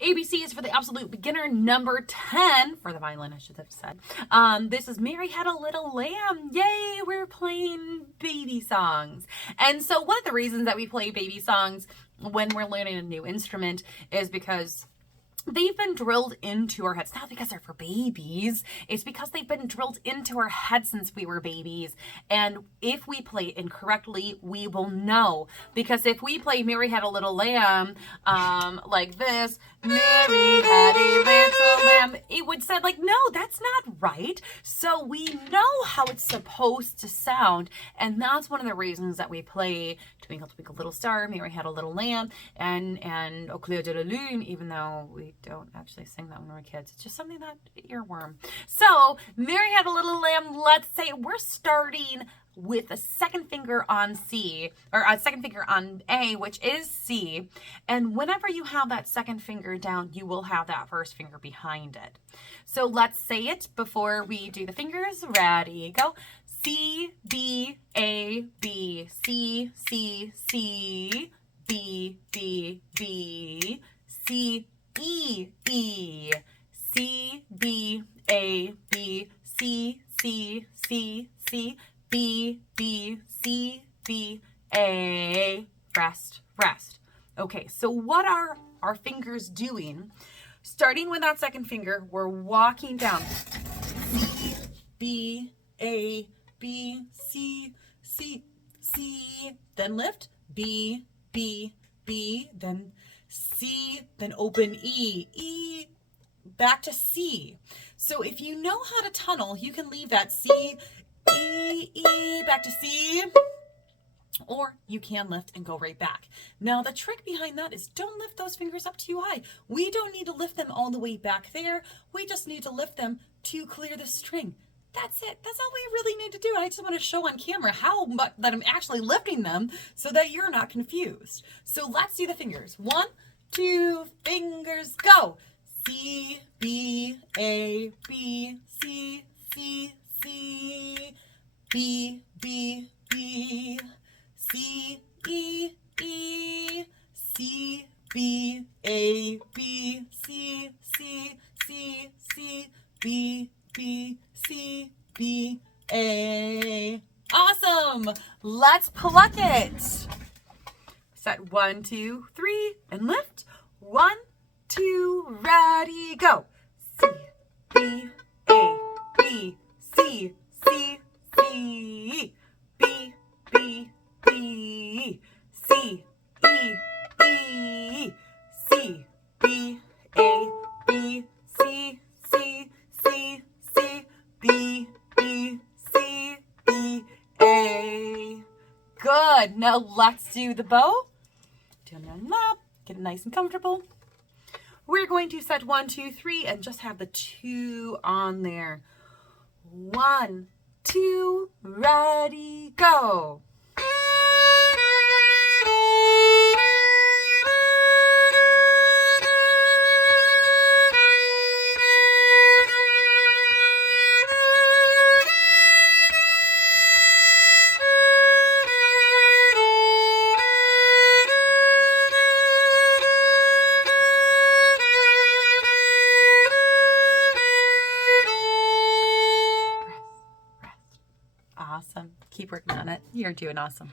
ABC is for the absolute beginner. Number 10 for the violin, I should have said. This is Mary Had a Little Lamb. Yay, we're playing baby songs. And so one of the reasons that we play baby songs when we're learning a new instrument is because they've been drilled into our heads. Not because they're for babies. It's because they've been drilled into our heads since we were babies. And if we play it incorrectly, we will know. Because if we play Mary Had a Little Lamb, like this, Mary had a little lamb, it would sound like, no, that's not right. So we know how it's supposed to sound. And that's one of the reasons that we play Twinkle Twinkle Little Star, Mary Had a Little Lamb, and Au clair de la lune, even though we don't actually sing that when we're kids. It's just something that earworm. So Mary Had a Little Lamb, let's say we're starting with a second finger on C, or a second finger on A, which is C. And whenever you have that second finger down, you will have that first finger behind it. So let's say it before we do the fingers. Ready, go. C, B, A, B, C, C, C, B, B, B, C, E, E, C, B, A, B, C, C, C, C, B, B, C, B, A, rest, rest. Okay, so what are our fingers doing? Starting with that second finger, we're walking down. C, B, A, B, C, C, C, then lift, B, B, B, then C, then open E, E, back to C. So if you know how to tunnel, you can leave that C, E, E, back to C, or you can lift and go right back. Now the trick behind that is don't lift those fingers up too high. We don't need to lift them all the way back there. We just need to lift them to clear the string. That's it. That's all we really need to do. I just want to show on camera how much that I'm actually lifting them so that you're not confused. So let's do the fingers. 1, 2, fingers, go. C, B, A, B, C, C, C, B, B, B, C, E, E, C, B, A, B, C, C, C, C, B, B, C, B, A. Awesome! Let's pluck it. Set 1, 2, 3, and lift. 1, 2, ready, go. C, B, A, B, C, C, C, B, B, B, C, E, E, C, B, A, B, C, C, C, C, B, B, C, B, A. Good. Now let's do the bow. Turn your lap. Get it nice and comfortable. We're going to set 1, 2, 3, and just have the 2 on there. 1, 2, ready, go. Awesome. Keep working on it. You're doing awesome.